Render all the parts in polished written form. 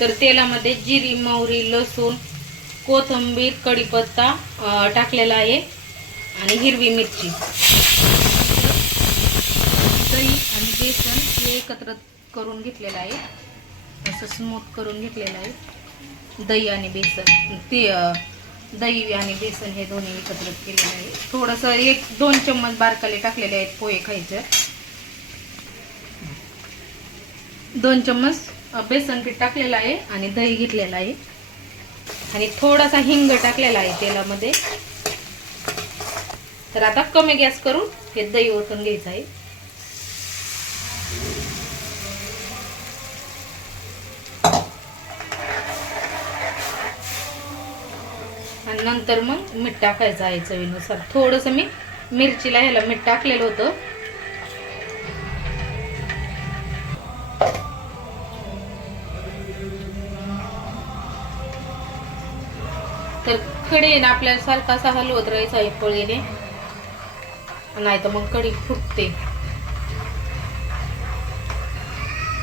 तर तेलामध्ये जिरी, मोहरी, लसूण, कोथिंबीर, कढीपत्ता टाकलेला आहे आणि हिरवी मिरची, दही आणि बेसन हे एकत्र करून घेतलेलं आहे. असं स्मूथ करून घेतलेलं आहे. दही आणि बेसन दही आणि बेसन हे दोन्ही एकत्र केलेलं आहे. थोडंसं 1-2 चम्मच बारकाले टाकलेले आहेत पोहे खायचं. 2 चम्मच बेसन पीठ टाकलेलं आहे आणि दही घेतलेलं आहे आणि थोडासा हिंग टाकलेला आहे तेलामध्ये. तर आता कमी गॅस करून हे दही ओतून घ्यायचं आहे. आणि नंतर मग मीठ टाकायचं आहे चवीनुसार. थोडंसं मी मिरचीला ह्याला मीठ टाकलेलं होतं. तर कढई ना आपल्याला सारखा असा हलवत राहायचा आहे पळीने, नाही तर मग कढई फुटते.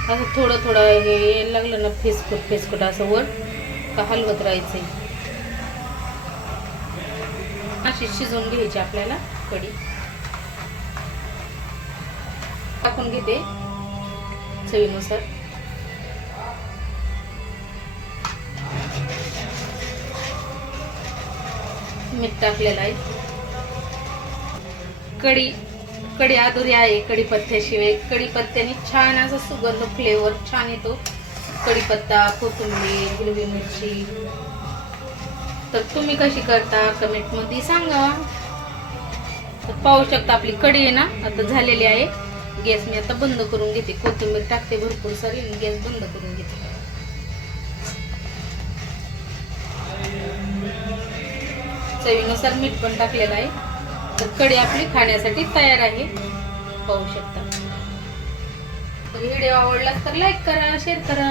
असं थोडं थोडं हे यायला लागलं ना फेसकुट असं वर का हलवत राहायचंय. अशी शिजवून घ्यायची आपल्याला कढी. टाकून घेते चवीनुसार. मीठ टाकलेलं आहे. कढी अधुरी आहे कढीपत्त्याशिवाय. कढीपत्त्याने छान असा सुगंध, फ्लेवर छान येतो. कढीपत्ता, कोथिंबीर, हिरवी मिरची. तर तुम्ही कशी करता कमेंट मध्ये सांगा. तर पाहू शकता आपली कढी आहे ना आता झालेली आहे. गॅस मी आता बंद करून घेते. कोथिंबीर टाकते भरपूर सारी आणि गॅस बंद करून घेते. चवीनुसार मीठ पण टाकलेलं आहे. तर कढी आपली खाण्यासाठी तयार आहे, पाहू शकता. तर व्हिडिओ आवडला तर लाईक करा, शेअर करा.